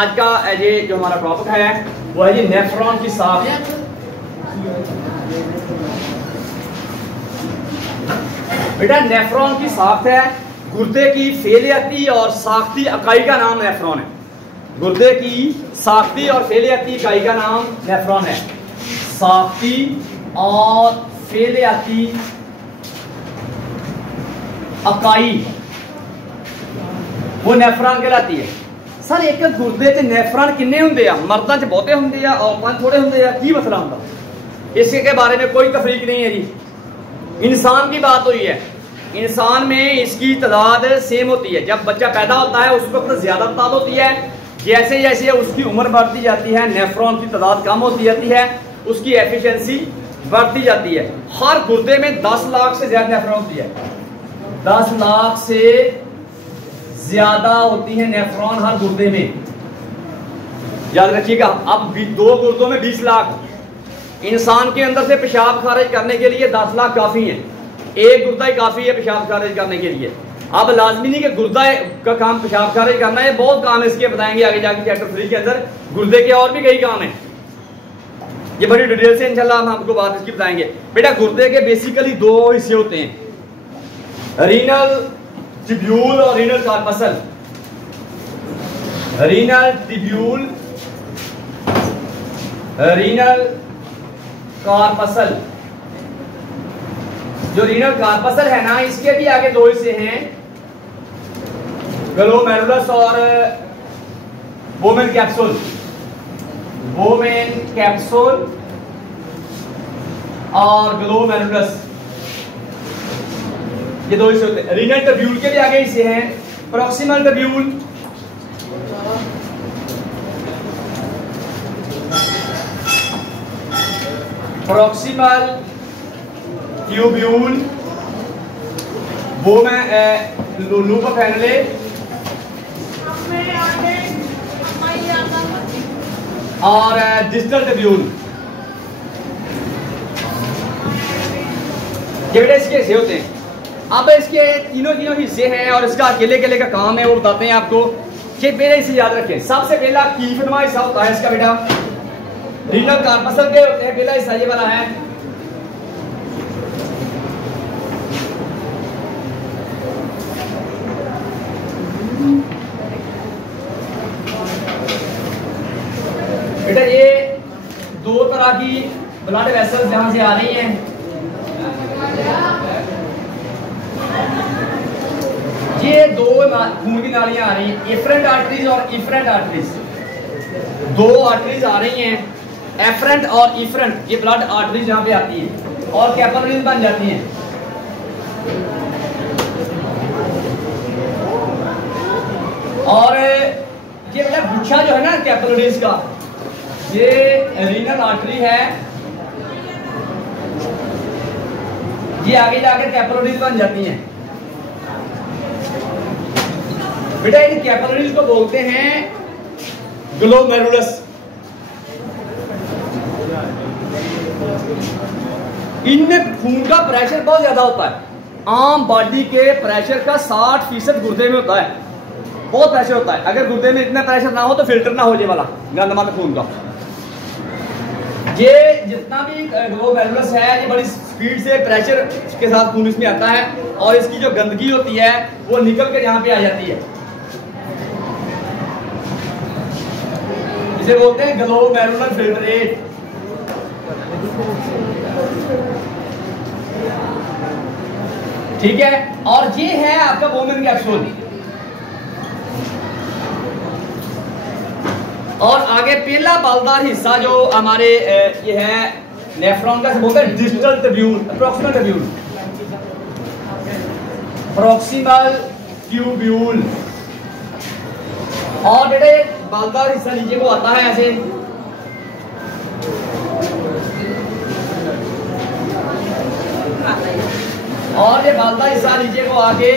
आज का ये जो हमारा टॉपिक है वो है जी नेफ्रॉन की साख। बेटा नेफ्रॉन की साख है गुर्दे की फैलियाती और साख्ती इकाई का नाम नेफ्रॉन है। गुर्दे की साख्ती और फैलियाती इकाई का नाम नेफ्रॉन है। साख्ती और फैलियाती इकाई वो नेफ्रॉन कहलाती है। सर एक गुर्दे च नेफ्रॉन किन्ने हुंदे आ? मर्दां च बहुते हुंदे आ, औरतां च थोड़े हुंदे आ, की मसला हुंदा? इसके बारे में कोई तफरीक नहीं है जी। इंसान की बात हुई है, इंसान में इसकी तादाद सेम होती है। जब बच्चा पैदा होता है उस वक्त ज्यादा तादाद होती है, जैसे जैसे उसकी उम्र बढ़ती जाती है नेफ्रॉन की तादाद कम होती जाती है, उसकी एफिशिएंसी बढ़ती जाती है। हर गुर्दे में 10 लाख से ज्यादा नेफ्रॉन होती है, 10 लाख से ज्यादा होती है नेफ्रॉन हर गुर्दे में, याद रखिएगा। अब 2 गुर्दों में 20 लाख। इंसान के अंदर से पेशाब खारिज करने के लिए 10 लाख काफी है, एक गुर्दा ही काफी है पेशाब खारिज करने के लिए। अब लाजमी नहीं कि गुर्दा का काम पेशाब खारिज करना है, बहुत काम इसके बताएंगे आगे जाके चैप्टर 3 के अंदर। गुर्दे के और भी कई काम है, ये बड़ी डिटेल से इंशाल्लाह हम आपको बात इसकी बताएंगे। बेटा गुर्दे के बेसिकली 2 हिस्से होते हैं, रीनल ट्यूब्यूल और renal corpuscle. Renal tubule, renal corpuscle. जो रीनल कार्पसल है ना, इसके भी आगे 2 हिस्से हैं, ग्लोमेरुलस और बोमेन कैप्सूल। बोमेन कैप्सूल और ग्लोमेरुलस, ये 2 हिस्से होते हैं। रीनल ट्यूब्यूल के भी आगे हिस्से हैं, proximal tubule, proximal tubule, loop Henle और डिस्टल ट्यूब्यूल। ये बेटा इसके हिस्से होते हैं। अब इसके तीनों हिस्से हैं और इसका अकेले अकेले का काम है वो बताते हैं आपको। कि पहले इसे याद रखें, सबसे पहला कीफनुमा हिस्सा होता है इसका बेटा, रीनल कार्पसल के होते हैं। पहला हिस्सा ये वाला है, बेटा ये 2 तरह की ब्लड वेसल्स यहां से आ रही हैं। ये 2 खून की नालियां आ रही हैं, एफरेंट आर्टरीज और इफरेंट आर्टरीज। 2 आर्टरीज आ रही हैं, एफरेंट और इफरेंट। ये ब्लड आर्टरीज यहां पे आती है और कैपिलरीज बन जाती हैं। और ये बेटा गुच्छा जो है ना कैपिलरीज का, ये रीनल आर्टरी है, ये आगे जाकर कैपिलरीज बन जाती हैं। बेटा इन कैपिलरीज को बोलते हैं ग्लोमेरुलस। इनमें खून का प्रेशर बहुत ज्यादा होता है, आम बॉडी के प्रेशर का 60% गुर्दे में होता है, बहुत प्रेशर होता है। अगर गुर्दे में इतना प्रेशर ना हो तो फिल्टर ना हो ये वाला गंदमंद खून का। ये जितना भी ग्लोमेरुलस है ये बड़ी स्पीड से प्रेशर के साथ खून इसमें आता है और इसकी जो गंदगी होती है वो निकल के यहाँ पे आ जाती है। इसे बोलते हैं ग्लोमेरुलर फिल्ट्रेट। ठीक है, और ये है आपका बोमेन कैप्सूल। और आगे पहला बालदार हिस्सा जो हमारे ये है नेफ्रॉन का, बोलते हैं distal tubule, proximal tubule, proximal tubule. और बेटे बालदार हिस्सा नीचे को आता है ऐसे, और ये बालदार हिस्सा नीचे को आके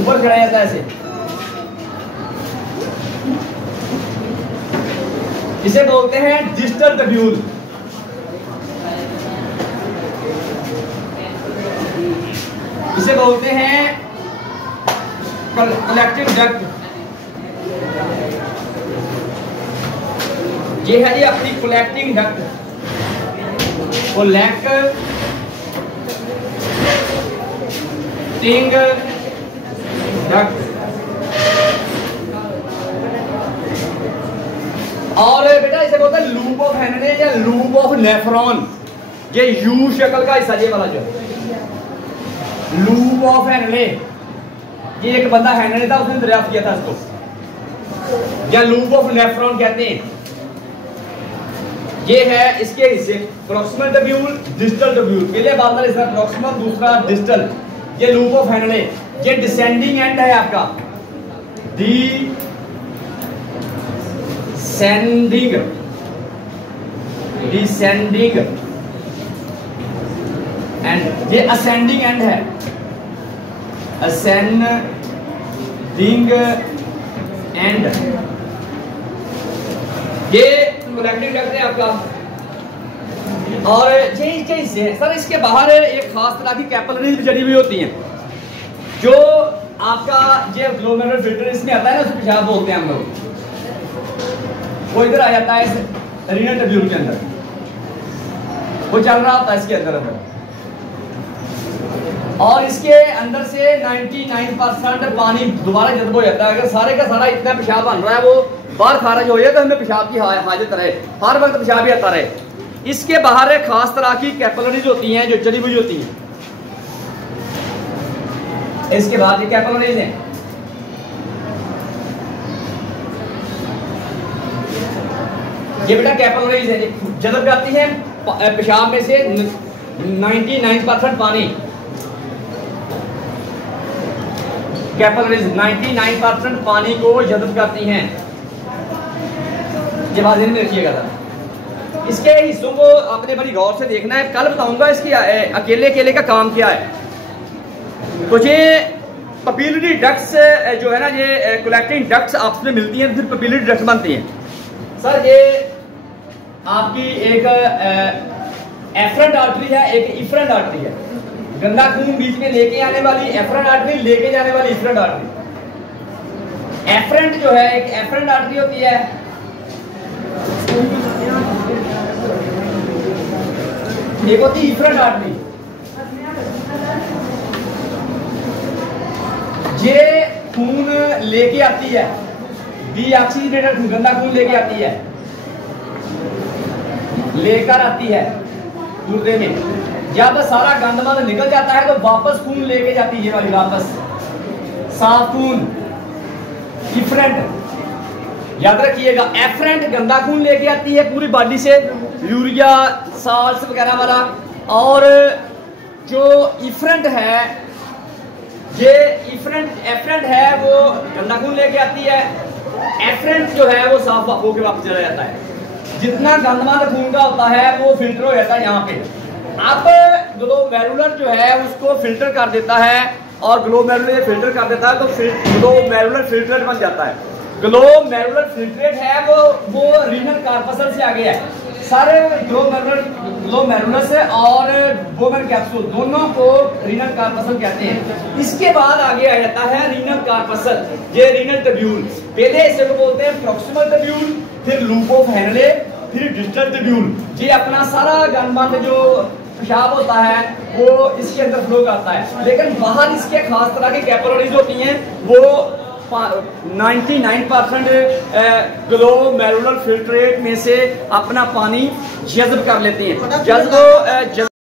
ऊपर खड़ा जाता है ऐसे। इसे बोलते हैं डिस्टल ट्यूब्यूल। इसे बोलते हैं कलेक्टिंग डक्ट, ये है जी अपनी कलेक्टिंग डक्ट, कलेक्टिंग डक्ट। और बेटा इसे बोलते हैं लूप ऑफ हेनले या लूप ऑफ नेफ्रॉन। ये यू शक्ल का हिस्सा ये वाला जो लूप ऑफ हेनले, ये एक बंदा हेनले था, उसने दरियाफ्त किया था इसको, या लूप ऑफ नेफ्रॉन कहते हैं। ये है इसके हिस्से प्रॉक्सिमल ट्यूब्यूल, डिस्टल ट्यूब्यूल। पहले बात इसका प्रॉक्सिमल, दूसरा डिस्टल। ये लूप ऑफ हेनले, ये डिसेंडिंग एंड है आपका, डिसेंडिंग एंड, ये असेंडिंग एंड है, असेंडिंग एंड। ये कलेक्टिंग करते हैं आपका। और ये सर इसके बाहर एक खास तरह की कैपिलरीज भी जड़ी हुई होती हैं, जो आपका ये ग्लोमेरुलर फिल्टर इसमें आता है ना, उसको पेशाब बोलते हैं हम लोग। वो इधर आ जाता है इस रीनल ट्यूब्यूल के अंदर, वो चल रहा होता है इसके अंदर। और इसके अंदर से 99% पानी दोबारा जज्ब हो जाता है। अगर सारे का सारा इतना पेशाब बन रहा है वो बाहर खारिज हो जाए तो हमें पेशाब की हाजत रहे, हर वक्त पेशाब ही आता रहे। इसके बाहर एक खास तरह की कैपिलरीज होती हैं जो जड़ी हुई होती हैं। इसके बाद ये कैपिलरीज हैं, ये बेटा कैपिलरीज है, जज्ब करती हैं पेशाब में से 99% पानी। कैपिलरीज 99% पानी को जज्ब करती हैं। ये बात ध्यान में रखिएगा सर। इसके हिस्सों को आपने बड़ी गौर से देखना है, कल बताऊंगा इसकी अकेले का काम क्या है। तो ये पपिलरी डक्ट्स जो है ना, ये कलेक्टिंग डक्ट्स आपस में मिलती हैं, फिर पपिलरी डक्ट्स बनती हैं। सर ये आपकी एक एफरेंट आर्टरी है, एक इफरेंट आर्टरी है। गंदा खून बीच में लेके आने वाली एफरेंट आर्टरी, लेके जाने वाली इफरेंट आर्टरी। एफरेंट जो है एक एफरेंट आर्टरी होती है, एक होती है इफरेंट आर्टरी। ये खून लेके आती है, डीऑक्सीजनेटेड खून, गंदा खून लेके आती है, लेकर आती है गुर्दे में। जब सारा गंदमंद निकल जाता है तो वापस खून लेके जाती है वाली, वापस साफ खून। इफरेंट याद रखिएगा, एफरेंट गंदा खून लेके आती है पूरी बॉडी से, यूरिया साल्ट्स वगैरह वाला। और जो इफरेंट है, ये एफरेंट है वो गंदा खून लेके आती है, एफरेंट जो है वो साफ होके वापस चला जाता है। जितना गंदमंद खून का होता है वो फिल्टर हो जाता है यहाँ पे। अब ग्लोमेरुलर जो है उसको फिल्टर कर देता है, और ग्लोमेरुलर फिल्टर कर देता है तो ग्लोमेरुलर फिल्ट्रेट बन जाता है। ग्लोमेरुलर फिल्ट्रेट है वो रीनल कार्पसल से आगे है। सारे ग्लोमेरुलर से और बोमन कैप्सूल दोनों को रीनल कार्पसल कहते हैं। इसके बाद आगे आ जाता है रीनल कार्पसल, ये रीनल ट्यूब्यूल। पहले इसे को बोलते हैं प्रॉक्सिमल ट्यूब्यूल, फिर लूप ऑफ हेनले, फिर डिस्टल ट्यूब्यूल। ये अपना सारा गंदमंद जो पेशाब होता है वो इसके अंदर फ्लो करता है, लेकिन बाहर इसके खास तरह की कैपिलरीज होती हैं, वो 99% ग्लोमेरुलर फिल्ट्रेट में से अपना पानी जज्ब कर लेते हैं।